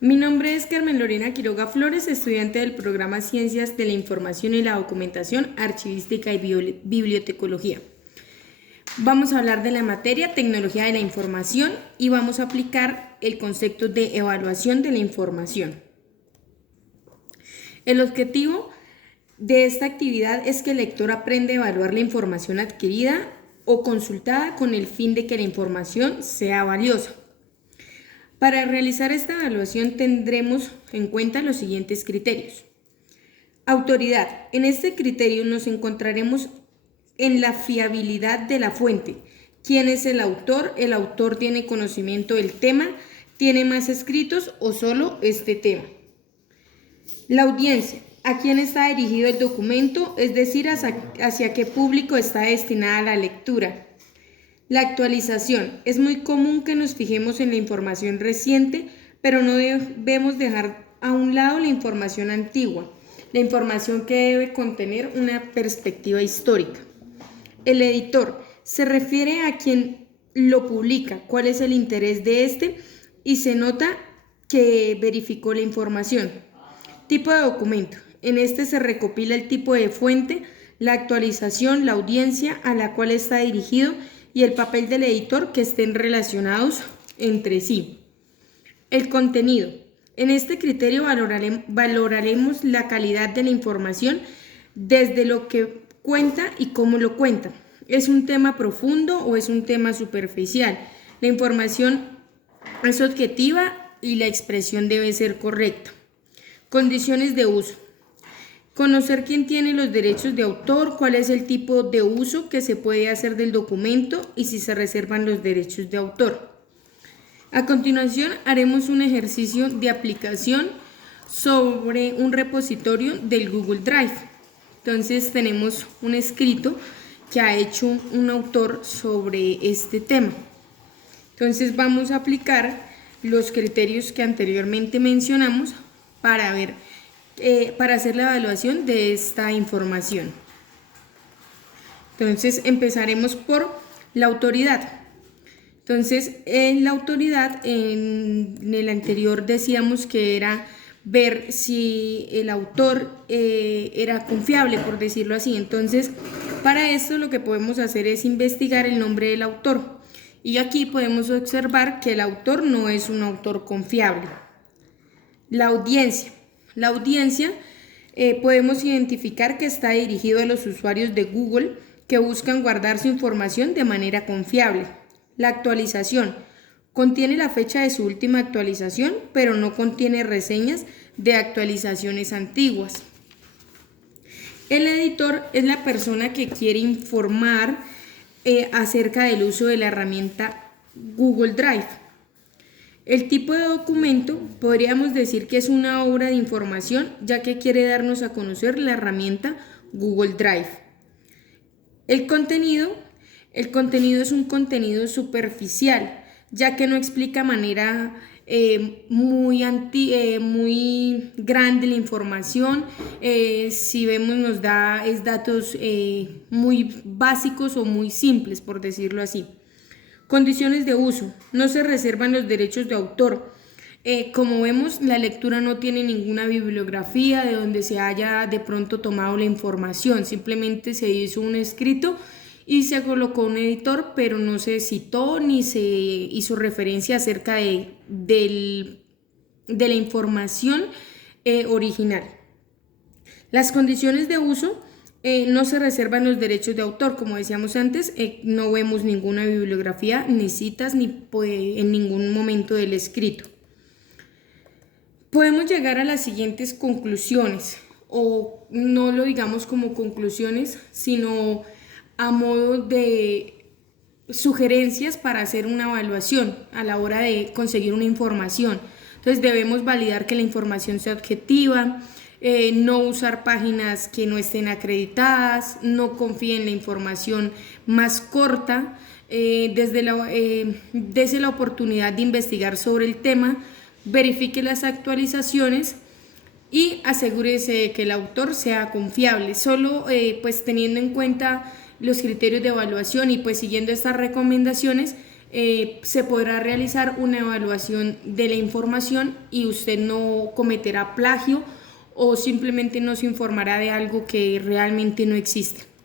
Mi nombre es Carmen Lorena Quiroga Flores, estudiante del programa Ciencias de la Información y la Documentación, Archivística y Bibliotecología. Vamos a hablar de la materia Tecnología de la Información y vamos a aplicar el concepto de evaluación de la información. El objetivo de esta actividad es que el lector aprenda a evaluar la información adquirida o consultada con el fin de que la información sea valiosa. Para realizar esta evaluación tendremos en cuenta los siguientes criterios. Autoridad. En este criterio nos encontraremos en la fiabilidad de la fuente. ¿Quién es el autor? ¿El autor tiene conocimiento del tema? ¿Tiene más escritos o solo este tema? La audiencia. ¿A quién está dirigido el documento? Es decir, hacia qué público está destinada la lectura. La actualización. Es muy común que nos fijemos en la información reciente, pero no debemos dejar a un lado la información antigua, la información que debe contener una perspectiva histórica. El editor se refiere a quien lo publica, cuál es el interés de este y se nota que verificó la información. Tipo de documento. En este se recopila el tipo de fuente, la actualización, la audiencia a la cual está dirigido y el papel del editor que estén relacionados entre sí. El contenido. En este criterio valoraremos la calidad de la información desde lo que cuenta y cómo lo cuenta. ¿Es un tema profundo o es un tema superficial? La información es objetiva y la expresión debe ser correcta. Condiciones de uso. Conocer quién tiene los derechos de autor, cuál es el tipo de uso que se puede hacer del documento y si se reservan los derechos de autor. A continuación haremos un ejercicio de aplicación sobre un repositorio del Google Drive. Entonces tenemos un escrito que ha hecho un autor sobre este tema. Entonces vamos a aplicar los criterios que anteriormente mencionamos para hacer la evaluación de esta información. Entonces empezaremos por la autoridad. Entonces en la autoridad, en el anterior decíamos que era ver si el autor era confiable, por decirlo así. Entonces para esto lo que podemos hacer es investigar el nombre del autor. Y aquí podemos observar que el autor no es un autor confiable. La audiencia. La audiencia podemos identificar que está dirigido a los usuarios de Google que buscan guardar su información de manera confiable. La actualización. Contiene la fecha de su última actualización, pero no contiene reseñas de actualizaciones antiguas. El editor es la persona que quiere informar acerca del uso de la herramienta Google Drive. El tipo de documento podríamos decir que es una obra de información, ya que quiere darnos a conocer la herramienta Google Drive. El contenido es un contenido superficial, ya que no explica de manera muy grande la información. Si vemos nos da datos muy básicos o muy simples, por decirlo así. Condiciones de uso. No se reservan los derechos de autor. Como vemos, la lectura no tiene ninguna bibliografía de donde se haya de pronto tomado la información. Simplemente se hizo un escrito y se colocó un editor, pero no se citó ni se hizo referencia acerca de la información original. Las condiciones de uso. No se reservan los derechos de autor, como decíamos antes, no vemos ninguna bibliografía, ni citas, ni en ningún momento del escrito. Podemos llegar a las siguientes conclusiones, o no lo digamos como conclusiones, sino a modo de sugerencias para hacer una evaluación a la hora de conseguir una información. Entonces debemos validar que la información sea objetiva, no usar páginas que no estén acreditadas, no confíe en la información más corta, dese la oportunidad de investigar sobre el tema, verifique las actualizaciones y asegúrese de que el autor sea confiable. Solo pues teniendo en cuenta los criterios de evaluación y pues siguiendo estas recomendaciones se podrá realizar una evaluación de la información y usted no cometerá plagio o simplemente no se informará de algo que realmente no existe.